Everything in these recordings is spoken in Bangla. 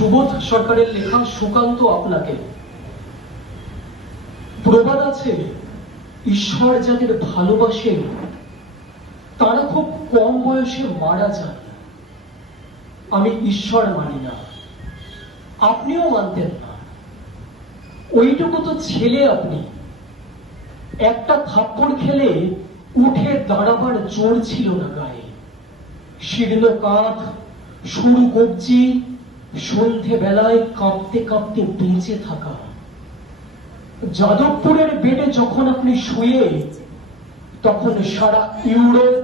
সুবোধ সরকারের লেখা সুকান্ত আপনাকে। প্রবাদ আছে, ঈশ্বর যাদের ভালোবাসে তারা খুব কম বয়সে মারা যান। আমি ঈশ্বর মানি না, আপনিও মানতেন না। ওইটুকু তো ছেলে আপনি। একটা থাপ্পড় খেলে উঠে দাঁড়াবার জোর ছিল না গায়ে। শীর্ণ কাঁধ, সরু কবজি, সন্ধে বেলায় কাঁপতে কাঁপতে বেঁচে থাকা। যাদবপুরের বেডে যখন আপনি শুয়ে, তখন সারা ইউরোপ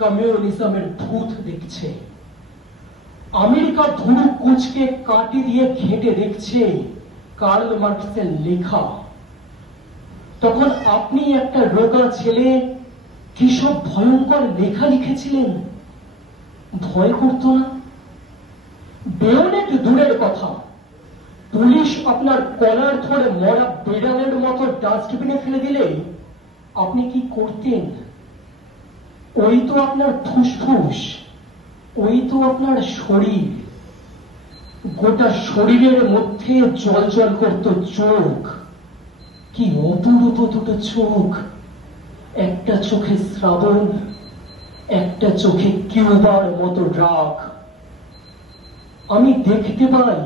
কমিউনিজমের ভূত দেখছে। আমেরিকা ধুরু কুচকে কাটি দিয়ে ঘেঁটে দেখছে কার্ল মার্কসের লেখা। তখন আপনি একটা রোগা ছেলে কিসব ভয়ঙ্কর লেখা লিখেছিলেন। ভয় করতো না? বেয়োনেট দূরের কথা, পুলিশ আপনার কলার ধরে মরা বেড়ালের মতো ডাস্টবিনে ফেলে দিলে আপনি কি করতেন? ওই তো আপনার ফুসফুস, ওই তো আপনার শরীর। গোটা শরীরের মধ্যে জল জল করত চোখ। কি অপূর্ব দুটো চোখ! একটা চোখে শ্রাবণ, একটা চোখে কিউবার মতো রাগ। আমি দেখতে পাই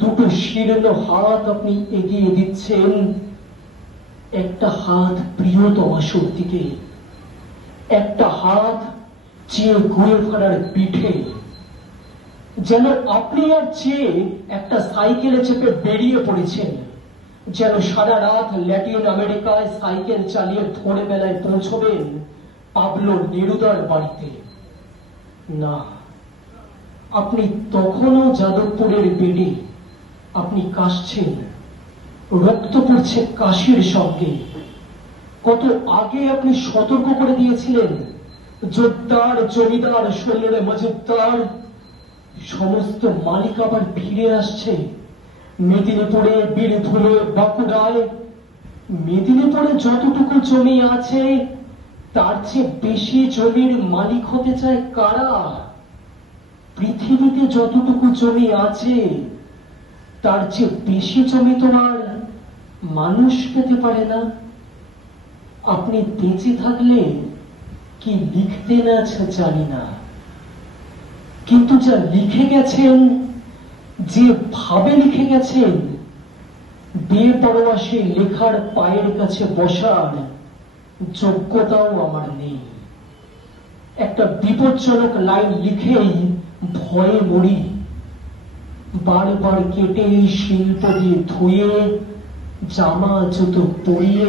দুটো শীর্ণ হাত আপনি এগিয়ে দিচ্ছেন। একটা হাত প্রিয়তমার দিকে, একটা হাত চেয়ে গুয়েফারার পিঠে। যেন আপনি আর চেয়ে একটা সাইকেলে চেপে বেরিয়ে পড়েছেন। যেন সারা রাত ল্যাটিন আমেরিকায় সাইকেল চালিয়ে ভোরে বেলায় পৌঁছবেন পাবলো নেরুদার বাড়িতে। না, আপনি তখনও যাদবপুরের বেডে। আপনি কাশছেন, রক্ত পড়ছে কাশির সঙ্গে। কত আগে আপনি সতর্ক করে দিয়েছিলেন, জোরদার জমিদার শৈলের মজুমদার সমস্ত মালিক আবার ফিরে আসছে। মেদিনীপুরে, বীরভূমে, বাঁকুড়ায়। মেদিনীপুরে যতটুকু জমি আছে তার চেয়ে বেশি জমির মালিক হতে চায় কারা? পৃথিবীতে যতটুকু জমি আছে তার চেয়ে বেশি জমি তোমার মানুষ পেতে পারে না। আপনি বেঁচে থাকলে কি লিখতেন আছে জানি না, কিন্তু যা লিখে গেছেন, যে ভাবে লিখে গেছেন, বেপরোয়া সে লেখার পায়ের কাছে বসার যোগ্যতাও আমার নেই। একটা বিপজ্জনক লাইন লিখেই ভয়ে মরি। বারবার কেটে শিল্প দিয়ে ধুয়ে জামা জুতো পরিয়ে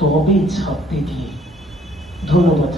তবে ছাপতে দিয়ে। ধন্যবাদ।